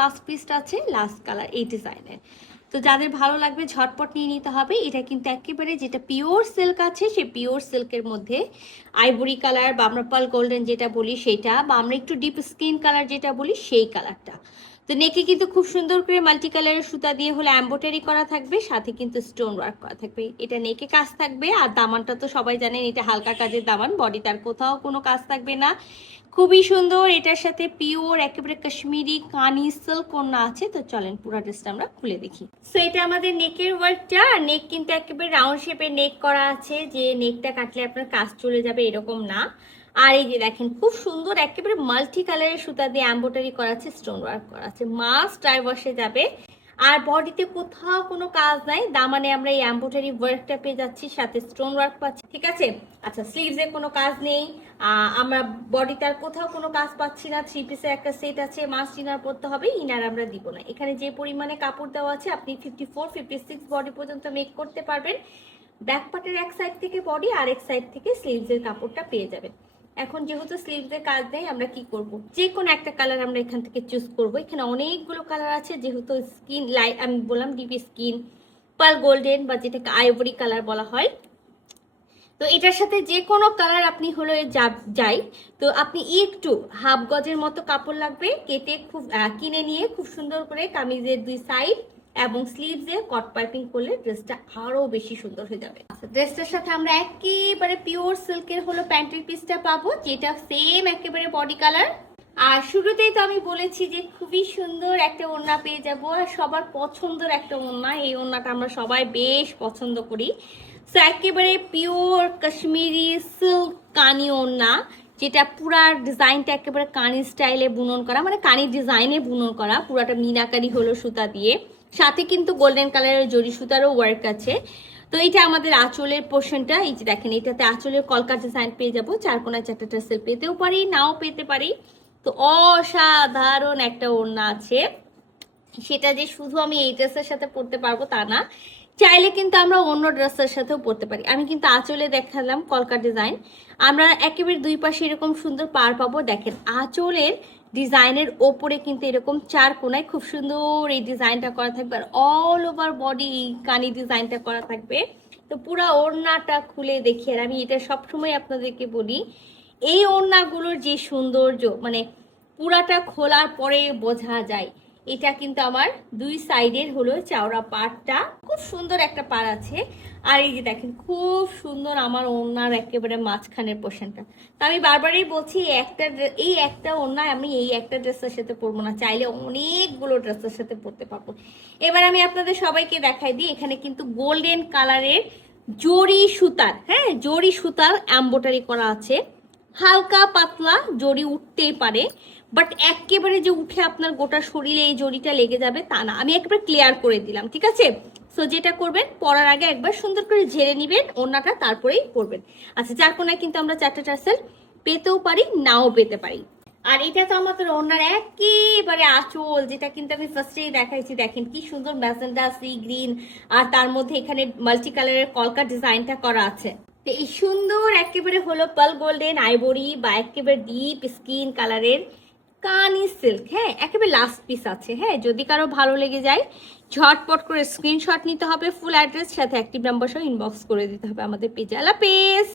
Last পিসটা আছে, last colour এই ডিজাইনের। তো যাদের ভালো লাগবে ঝটপট নিয়ে নিতে হবে। এটা কিন্তু একেবারে যেটা পিওর সিল্ক আছে সেই পিওর সিল্কের মধ্যে আইভরি কালার বা আমরা পার্ল গোল্ডেন যেটা বলি সেটা, বা আমরা একটু ডিপ স্কিন কালার যেটা বলি সেই কালারটা। তো নেকে কিন্তু খুব সুন্দর করে মাল্টি কালারের সুতা দিয়ে হলো এমব্রয়ডারি করা থাকবে, সাথে কিন্তু স্টোন ওয়ার্ক করা থাকবে। এটা নেকে কাজ থাকবে, আর দামানটা তো সবাই জানেন এটা হালকা কাজের দামান, বডি তার কোথাও কোনো কাজ থাকবে না। খুবই সুন্দর। এটার সাথে পিওর একেবারে কাশ্মীরি কানি সিল্ক ওড়না আছে। তো চলেন পুরো ড্রেসটা আমরা খুলে দেখি। সো এটা আমাদের নেকের ওয়ার্কটা। আর নেক কিন্তু একেবারে রাউন্ড শেপের নেক করা আছে, যে নেকটা কাটলে আপনার কাজ চলে যাবে এরকম না। আর এই যে দেখেন খুব সুন্দর একেবারে মাল্টি কালারের সুতা দিয়ে এমব্রয়ডারি করা আছে, স্টোন ওয়ার্ক করা আছে, মাস্ট ট্রাই ওয়াশে যাবে। আর বডিতে কোথাও কোনো কাজ নাই, দামানে আমরা এই এমব্রয়ডারি ওয়ার্কটা পেয়ে যাচ্ছি, সাথে স্টোন ওয়ার্ক পাচ্ছি, ঠিক আছে। আচ্ছা, স্লিভসে কোনো কাজ নেই, আমরা বডিতে আর কোথাও কোনো কাজ পাচ্ছি না। থ্রি পিসের একটা সেট আছে, মাস্ট ইনার পড়তে হবে, ইনার আমরা দিব না। এখানে যে পরিমাণে কাপড় দেওয়া আছে আপনি 54, 56 বডি পর্যন্ত মেক করতে পারবেন। ব্যাক পার্টের এক সাইড থেকে বডি আর এক সাইড থেকে স্লিভসের কাপড়টা পেয়ে যাবেন। এখন যেহেতু স্লিভসের কাজ নেই, আমরা কি করব, যে কোনো একটা কালার আমরা এখান থেকে চুজ করব। এখানে অনেকগুলো কালার আছে, যেহেতু স্কিন লাইট আমি বললাম ডিপ স্কিন, পার্ল গোল্ডেন বা যেটাকে আইভরি কালার বলা হয়। তো এটার সাথে যে কোনো কালার আপনি হলো যাই। তো আপনি একটু হাফ গজের মতো কাপড় লাগবে, কেটে খুব কিনে নিয়ে খুব সুন্দর করে কামিজের দুই সাইড এবং স্লিভসে কট পাইপিং করলে ড্রেসটা আরো বেশি সুন্দর হয়ে যাবে। ড্রেসটার সাথে আমরা একেবারে পিওর সিল্কের হলো প্যান্টের পিসটা পাবো, যেটা সেম একেবারে বডি কালার। আর শুরুতেই তো আমি বলেছি যে খুবই সুন্দর একটা ওড়না পেয়ে যাবো, আর সবার পছন্দের একটা ওড়না। এই ওড়নাটা আমরা সবাই বেশ পছন্দ করি। সো একেবারে পিওর কাশ্মীরি সিল্ক কানি ওড়না, যেটা পুরা ডিজাইনটা একেবারে কানি স্টাইলে বুনন করা, মানে কানি ডিজাইনে বুনন করা, পুরাটা মিনাকারি হলো সুতা দিয়ে, সাথে কিন্তু গোল্ডেন কালারের জরি সুতারও ওয়ার্ক আছে। তো এটা আমাদের আঁচলের পোর্শনটা, এই যে দেখেন এটাতে আঁচলের কলকা ডিজাইন পেয়ে যাবো, চারকোনায় চারটা টাসেল পেতেও পারি, নাও পেতে পারি। তো অসাধারণ একটা ওড়না আছে, সেটা যে শুধু আমি এই ড্রেসের সাথে পরতে পারবো তা না, চাইলে কিন্তু আমরা অন্য ড্রেসের সাথেও পরতে পারি। আমি কিন্তু আঁচলে দেখালাম কলকা ডিজাইন, আমরা একেবারে দুই পাশে এরকম সুন্দর পার পাবো। দেখেন আঁচলের ডিজাইনের ওপরে কিন্তু এরকম চার কোনায় খুব সুন্দর এই ডিজাইনটা করা থাকবে, আর অল ওভার বডি কানি ডিজাইনটা করা থাকবে। তো পুরা ওড়নাটা খুলে দেখি, আর আমি এটা সবসময় আপনাদেরকে বলি, এই ওড়নাগুলোর যে সৌন্দর্য, মানে পুরাটা খোলার পরে বোঝা যায়। এটা কিন্তু আমার দুই সাইডের হলো চওড়া পাড়টা, খুব সুন্দর একটা পাড় আছে। আর এই যে দেখেন খুব সুন্দর আমার ওড়নার একেবারে মাঝখানের পোর্শনটা। তো আমি বারবারই বলছি এই একটা ওড়না আমি এই একটা ড্রেসের সাথে পরবো না, চাইলে অনেকগুলো ড্রেসের সাথে পরতে পারবো। এবার আমি আপনাদের সবাইকে দেখাই দিই, এখানে কিন্তু গোল্ডেন কালারের জরি সুতার, হ্যাঁ জরি সুতার এমব্রয়ডারি করা আছে। হালকা পাতলা জরি উঠতেই পারে, বাট একেবারে যে উঠে আপনার গোটা শরীরে এই জরিটা লেগে যাবে তা না, আমি একেবারে ক্লিয়ার করে দিলাম, ঠিক আছে। সো যেটা করবেন, পরার আগে একবার সুন্দর করে ঝেড়ে নিবেন ওড়নাটা, তারপরেই পরবেন। আচ্ছা, চার কোনায় কিন্তু আমরা চারটা টাসেল পেতেও পারি, নাও পেতে পারি। আর এটা তো আমাদের ওড়নার একেবারে আঁচল, যেটা কিন্তু আমি ফার্স্টেই দেখাইছি। দেখেন কি সুন্দর ম্যাজেন্ডা সি গ্রিন, আর তার মধ্যে এখানে মাল্টি কালারের কলকা ডিজাইনটা করা আছে। তো এই সুন্দর একেবারে হলো পার্ল গোল্ডেন আইভরি বা একেবারে ডিপ স্কিন কালারের কানি সিল্ক, হ্যাঁ একেবারে লাস্ট পিস আছে। হ্যাঁ, যদি কারো ভালো লেগে যায় ঝটপট করে স্ক্রিনশট নিতে হবে, ফুল অ্যাড্রেস সাথে অ্যাক্টিভ নাম্বার সহ ইনবক্স করে দিতে হবে আমাদের পেজে। আল্লাহ হাফেজ।